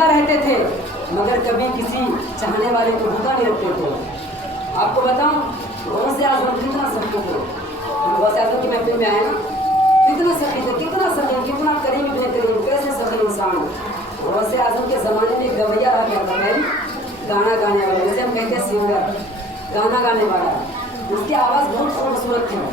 भूखा रहते थे मगर कभी किसी चाहने वाले को भूखा नहीं रखते थे। आपको बताऊं, गौसे आजम कितना सबको गौसे आजम की महफिल में आए ना, कितना सखी थे, कितना करीब बेहतरीन, कैसे सखी इंसान। गौसे आजम के ज़माने में गवैया रहा करता है, गाना गाने वाला, जैसे हम कहते हैं सिंगर, गाना गाने वाला। उसकी आवाज़ बहुत खूबसूरत थी,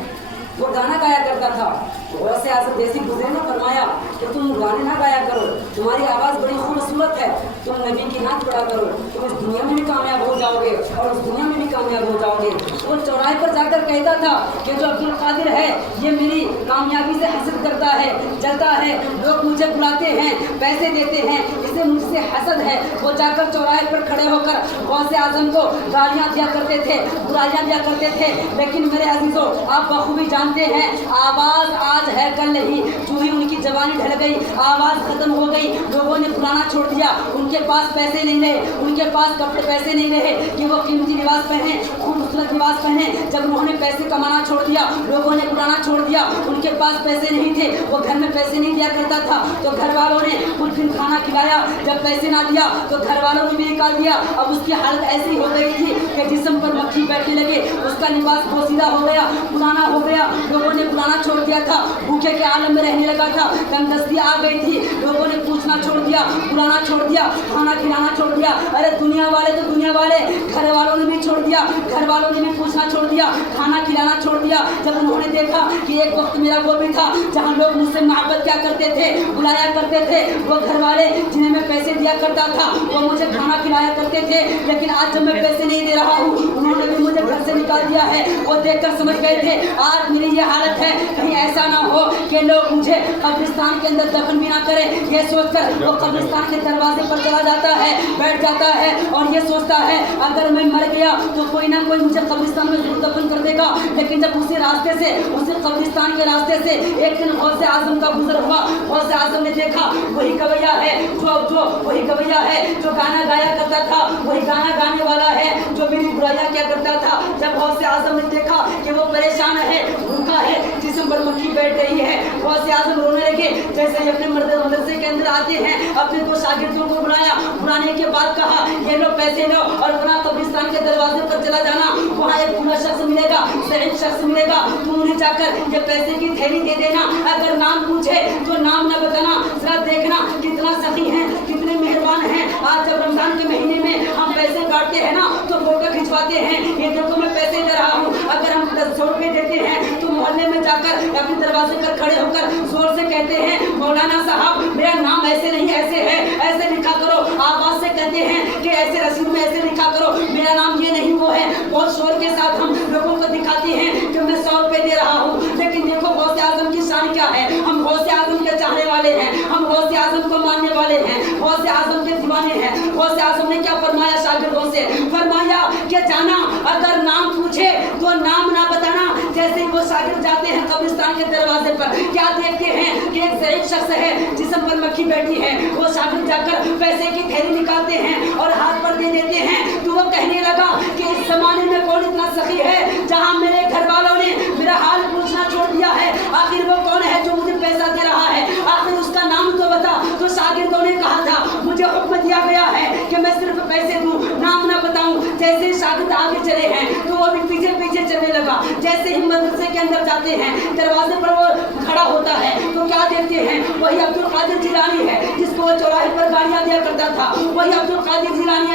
वो गाना गाया करता था। गौसे आजम जैसी गुजरे ना फरमाया कि तुम गाने ना गाया करो, तुम्हारी आवाज़ बड़ी खूबसूरत है, तुम नबी की नात पढ़ा करो, तुम इस दुनिया में भी कामयाब हो जाओगे और उस दुनिया में भी कामयाब हो जाओगे। वो चौराहे पर जाकर कहता था कि जो अब्दुल कादिर है ये मेरी कामयाबी से हसद करता है, जलता है, लोग मुझे बुलाते हैं, पैसे देते हैं, इसे मुझसे हसद है। वो जाकर चौराहे पर खड़े होकर गौसे आजम को गालियाँ दिया करते थे, बुराइयाँ दिया करते थे। लेकिन मेरे अजीजों, आप बखूबी जानते हैं, आवाज़ आज है कल नहीं, जो ही उनकी जवानी ढल गई, आवाज़ खत्म हो गई, लोगों ने बुलाना छोड़ दिया। उनके पास पैसे नहीं रहे, उनके पास कपड़े पैसे नहीं रहे कि वो कीमती लिबास पहने, खूबसूरत लिबास पहने। जब उन्होंने पैसे कमाना छोड़ दिया, लोगों ने बुलाना छोड़ दिया, उनके पास पैसे नहीं थे, वो घर में पैसे नहीं दिया करता था, तो घर वालों ने कुछ दिन खाना खिलाया, जब पैसे ना दिया तो घर वालों ने भी निकाल दिया। अब उसकी हालत ऐसी हो गई थी कि जिस्म पर मक्खी बैठने लगे, उसका लिबास पोसीदा हो गया, पुराना हो गया, लोगों ने बुलाना छोड़ दिया था, भूखे के आलम में रहने लगा था, तंगदस्ती आ गई थी, लोगों ने पूछना छोड़ दिया, बुलाना छोड़ दिया, खाना खिलाना छोड़ दिया। अरे दुनिया वाले तो दुनिया वाले, घर वालों ने भी छोड़ दिया, घर वालों ने भी पूछना छोड़ दिया, खाना खिलाना छोड़ दिया। जब उन्होंने देखा कि एक वक्त मेरा वो भी था जहाँ लोग मुझसे मोहब्बत क्या करते थे, बुलाया करते थे, वो घर वाले जिन्हें मैं पैसे दिया करता था वो मुझे खाना खिलाया करते थे, लेकिन आज जब मैं पैसे नहीं दे रहा हूँ उन्होंने भी मुझे घर से निकाल दिया है। वो देखकर समझ गए थे आज मेरी ये हालत है, कहीं ऐसा ना हो कि लोग मुझे कब्रिस्तान के अंदर दफन भी ना करें। ये सोचकर वो कब्रिस्तान के दरवाजे पर चला जाता है, बैठ जाता है और ये सोचता है अगर मैं मर गया तो कोई ना कोई मुझे कब्रिस्तान में जरूर दफन कर देगा। लेकिन जब उसी रास्ते से, उसी कब्रिस्तान के रास्ते से एक दिन गौसे आजम का गुजर हुआ, गौसे आजम ने देखा वही गवैया है जो वही गवैया है जो गाना गाया करता था, वही गाना गाने वाला है जो मेरी बुराइयां क्या करता था। जब गौसे आजम ने देखा कि वो परेशान है, भूखा है, जिस्म पर मक्खी बैठ रही है, गौसे आजम रोने लगे। जैसे ही अपने मदरसे के अंदर आते हैं, अपने दो शागिर्दों को बुलाया, बुलाने के बाद कहा ये लो पैसे लो और पुनः कब्रिस्तान के दरवाजे पर चला जाना, वहाँ एक बूढ़ा शख्स मिलेगा, सही शख्स मिलेगा, तुम उन्हें जाकर ये पैसे की थैली दे देना, अगर नाम पूछे तो नाम न बताना। जरा देखना कितना सखी हैं, कितने मेहरबान हैं। आज जब रमजान के महीने में हम पैसे काटते हैं ना तो फोटो खिंचवाते हैं, ये देखो मैं पैसे दे रहा हूँ। अगर हम 100 रुपये देते हैं तो मोहल्ले में जाकर अपने दरवाजे पर खड़े होकर जोर से कहते हैं मौलाना साहब मेरा नाम ऐसे नहीं ऐसे है, ऐसे लिखा करो। आवाज से कहते हैं कि ऐसे रसीद में ऐसे लिखा करो, मेरा नाम ये नहीं वो है। बहुत शोर के साथ हम लोगों को दिखाते हैं कि मैं 100 रुपये दे रहा हूँ, लेकिन देखो गौसे आजम की शान क्या है। हम गौसे आजम के चाहने वाले हैं, हम गौसे आजम को मानने वाले हैं, गौसे आजम के दीवाने हैं। गौसे आजम ने क्या फरमाया शागिर्दों से, फरमाया कि जाना अगर नाम पूछे तो नाम ना बताना। जैसे ही वो शागिर्द जाते हैं कब्रिस्तान के दरवाजे पर, क्या देखते हैं कि एक ज़ईफ़ शख्स है जिस्म पर मक्खी बैठी है। वो शागिर्द जाकर पैसे की थैली निकालते हैं और हाथ पर दे देते हैं। तो वो कहने लगा कि इस जमाने में कौन इतना सखी है जहाँ मेरे घर वालों ने मेरा हाल पूछना छोड़ दिया है। आखिर वो कौन है जो मुझे पैसा दे रहा है, आखिर उसका नाम तो बता। तो शागिर्दों ने कहा था मुझे हुक्म दिया गया है कि मैं सिर्फ पैसे दूं, नाम ना बताऊं। जैसे शागिर्द आगे चले हैं तो वो भी पीछे पीछे चलने लगा। जैसे ही मदरसे के अंदर जाते हैं, दरवाजे पर वो खड़ा होता है तो क्या देखते हैं, वही अब्दुल कादिर जिलानी है जिसको वो चौराहे पर गालियां दिया करता था। वही अब्दुल कादिर जिलानी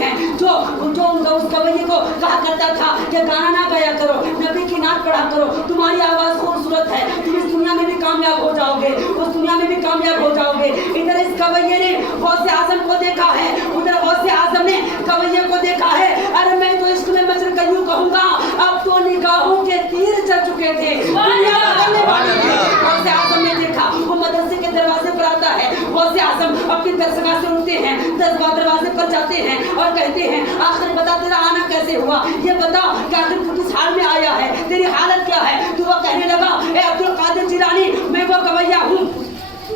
है जो उस गवैये को कहा करता था कि गाना ना गाया करो, नबी की नात पढ़ा करो, तुम्हारी आवाज़ खूबसूरत है, तुम इस दुनिया में भी कामयाब हो जाओगे, उस दुनिया में भी कामयाब हो जाओगे। इधर इस गवैये ने गौसे आजम को देखा है, उधर गौसे आजम ने गवैये को देखा है। अरे मैं तो इश्क में मचल गई कहूँगा, अब तो निगाहों के तीर चल चुके थे। गौसे आजम ने देखा, वो मदरसे के दरवाजे पर आता है। गौसे आजम अपनी दरसगाह से उठते हैं, दरवाजे पर जाते हैं और कहते हैं आखिर बता तेरा आना कैसे हुआ, ये बता कि आखिर तू किस हाल में आया है, तेरी हालत क्या है। तो वो कहने लगा ए अब्दुल कादिर जिलानी, मैं वो गवैया हूँ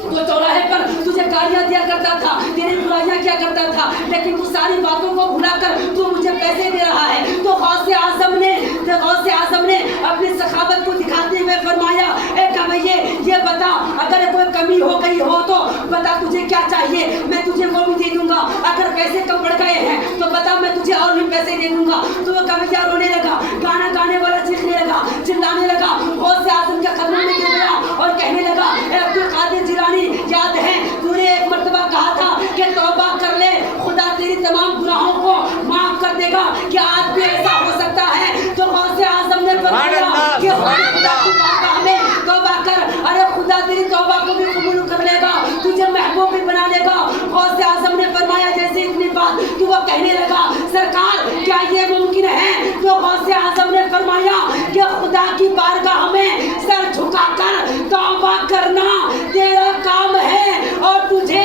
जो चौराहे पर तुझे गालियां दिया करता था, तेरी बुराइयां क्या करता था, लेकिन तू सारी बातों को भुलाकर तू मुझे पैसे दे रहा है। तो गौसे आजम ने अपनी सखावत को दिखाते हुए फरमाया ए गवैये ये बता अगर कोई कमी हो गई हो तो बता तुझे क्या चाहिए, मैं तुझे वो भी दे दूंगा। कैसे दे दूंगा। तो वो कविता रोने लगा, गाना गाने वाला चीखने लगा, चिल्लाने लगा, गौसे आजम के कदमों में गिर गया और कहने लगा, ए अब्दुल कादिर जिलानी, याद है तूने एक मर्तबा कहा था कि तौबा कर ले, खुदा तेरी तमाम गुनाहों को माफ कर देगा। क्या आज भी ऐसा हो सकता है? तो गौसे आजम ने फरमाया कि खुदा की बारगाह में तौबा कर, अरे खुदा तेरी तौबा को भी कबूल कर लेगा, तुझे महबूब भी बना लेगा। गौसे आजम ने फरमाया जैसे इतनी बात तो वो कहने लगा, सरकार क्या ये मुमकिन है? तो गौसे आजम ने फरमाया कि खुदा की बारगाह में सर झुकाकर तौबा करना तेरा काम है और तुझे